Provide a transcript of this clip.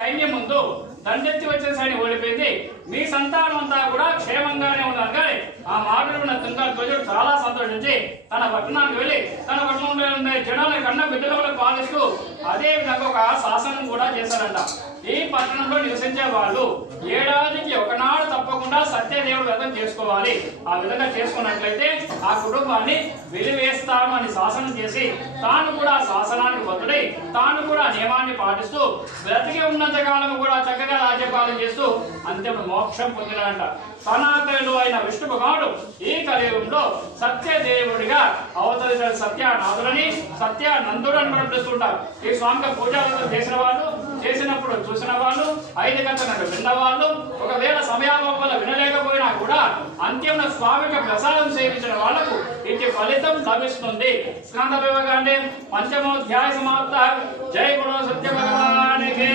సైన్యం ముందు దండెత్తి వచ్చే సైన్యం ఓడిపోయింది. మీ సంతానం అంతా కూడా క్షేమంగానే ఉన్నారు. కానీ ఆ మాటలు ఉన్న తుంగధ్వజుడు చాలా సంతోషించి తన పట్టణానికి వెళ్ళి తన పట్టణంలో ఉండే జనాల కన్నా బిడ్డలను పాలిస్తూ అదే విధంగా ఒక శాసనం కూడా చేశారంట. ఈ పట్టణంలో నివసించే వాళ్ళు ఏడాదికి ఒకనాడు తప్పకుండా సత్యదేవుడు వ్రతం చేసుకోవాలి. ఆ విధంగా చేసుకున్నట్లయితే ఆ కుటుంబాన్ని వెలివేస్తాను అని శాసనం చేసి తాను కూడా శాసనానికి బదులై తాను కూడా నియమాన్ని పాటిస్తూ బ్రతికి ఉన్నంత కాలం కూడా చక్కగా రాజ్యపాలన చేస్తూ అంతిమ మోక్షం పొందినాడంట. సనాతనుడు అయిన విష్ణు భగవానుడు ఈ కలియుగంలో సత్యదేవుడిగా అవతరించిన సత్యానాథులని సత్యానందుడు అని మనం పిలుస్తుంటారు. ఈ స్వామికి పూజాలు చేసిన వాళ్ళు, చేసినప్పుడు చూసిన వాళ్ళు, 5 గంటల విన్నవాళ్ళు, ఒకవేళ సమయాభావం వల్ల వినలేకపోయినా కూడా అంత్యం స్వామికి ప్రసాదం సేవించిన వాళ్లకు ఇటు ఫలితం లభిస్తుంది. స్కంద విభాగాన్ని 5వ అధ్యాయ సమాప్త. జై గురు సత్య భగవానికి.